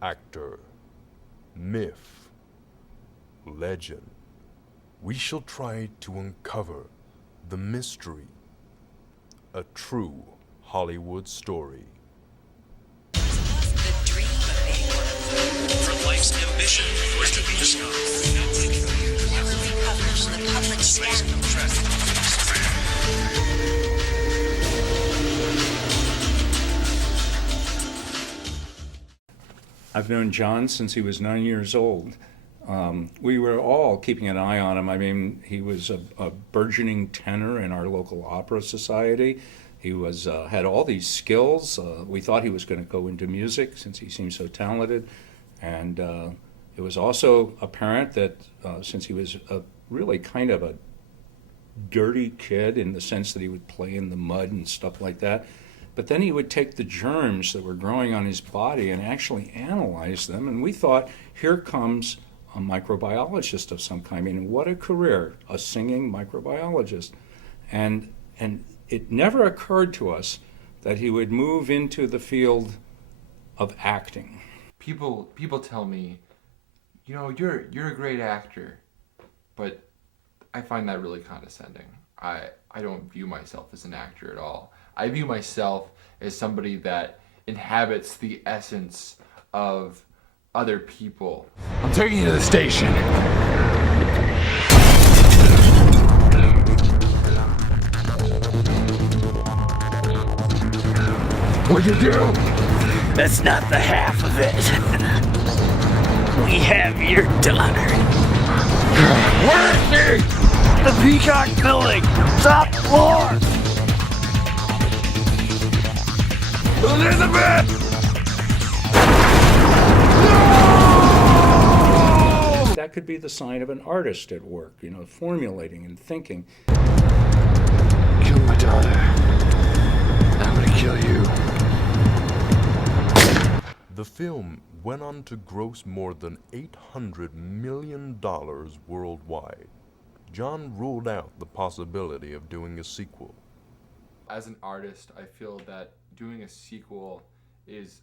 actor, myth, legend, we shall try to uncover the mystery, a true Hollywood story. The dream of being for life's ambition was to be discovered. Never be published. The public scandal. I've known John since he was 9 years old. We were all keeping an eye on him. I mean, he was a burgeoning tenor in our local opera society. He was had all these skills. We thought he was going to go into music since he seemed so talented. And it was also apparent that since he was really kind of a dirty kid in the sense that he would play in the mud and stuff like that, but then he would take the germs that were growing on his body and actually analyze them. And we thought, here comes a microbiologist of some kind. I mean, what a career, a singing microbiologist. And it never occurred to us that he would move into the field of acting. People tell me, you're a great actor, but I find that really condescending. I don't view myself as an actor at all. I view myself as somebody that inhabits the essence of other people. I'm taking you to the station. What'd you do? That's not the half of it. We have your daughter. Where is she? The Peacock Building, top floor. Elizabeth! That could be the sign of an artist at work, formulating and thinking. Kill my daughter. I'm gonna kill you. The film went on to gross more than $800 million worldwide. John ruled out the possibility of doing a sequel. As an artist, I feel that doing a sequel is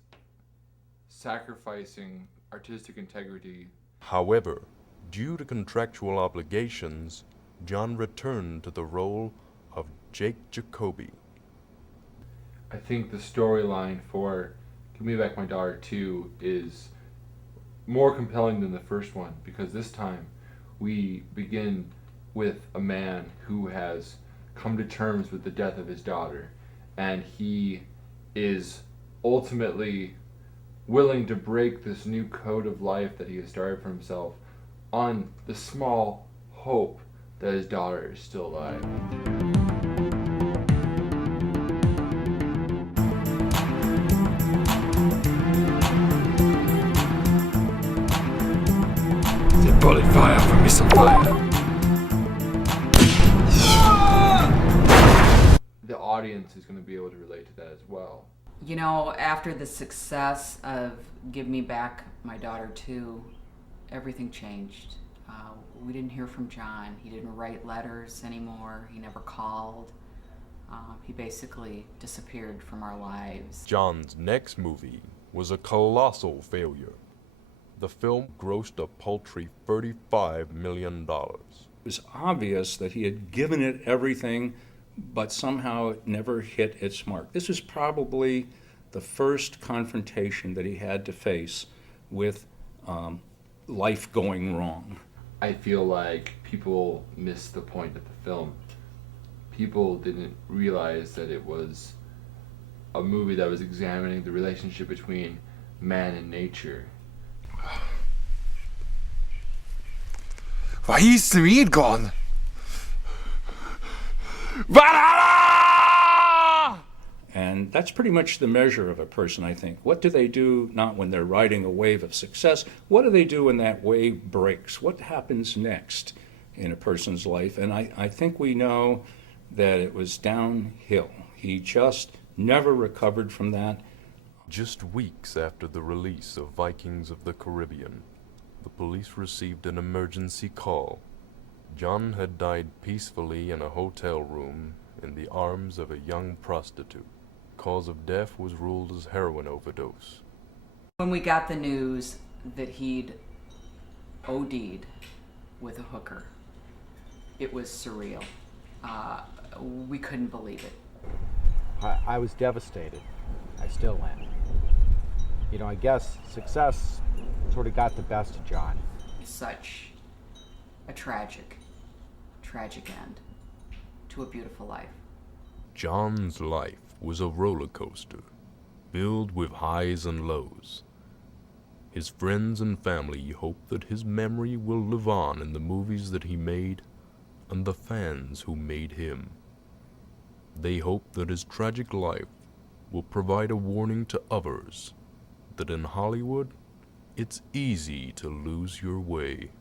sacrificing artistic integrity. However, due to contractual obligations, John returned to the role of Jake Jacoby. I think the storyline for Give Me Back My Daughter 2 is more compelling than the first one, because this time we begin with a man who has come to terms with the death of his daughter, and he is ultimately willing to break this new code of life that he has started for himself on the small hope that his daughter is still alive. The bullet fire from missile fire. The audience is going to be able to relate to that as well. After the success of Give Me Back My Daughter 2, everything changed. We didn't hear from John. He didn't write letters anymore. He never called. He basically disappeared from our lives. John's next movie was a colossal failure. The film grossed a paltry $35 million. It was obvious that he had given it everything, but somehow it never hit its mark. This was probably the first confrontation that he had to face with life going wrong. I feel like people missed the point of the film. People didn't realize that it was a movie that was examining the relationship between man and nature. Vad är det gone? And that's pretty much the measure of a person, I think. What do they do, not when they're riding a wave of success, what do they do when that wave breaks? What happens next in a person's life? And I think we know that it was downhill. He just never recovered from that. Just weeks after the release of Vikings of the Caribbean, the police received an emergency call. John had died peacefully in a hotel room in the arms of a young prostitute. Cause of death was ruled as heroin overdose. When we got the news that he'd OD'd with a hooker, it was surreal. We couldn't believe it. I was devastated. I still am. You know, I guess success sort of got the best of John. Such a tragic end to a beautiful life. John's life was a roller coaster, filled with highs and lows. His friends and family hope that his memory will live on in the movies that he made and the fans who made him. They hope that his tragic life will provide a warning to others that in Hollywood, it's easy to lose your way.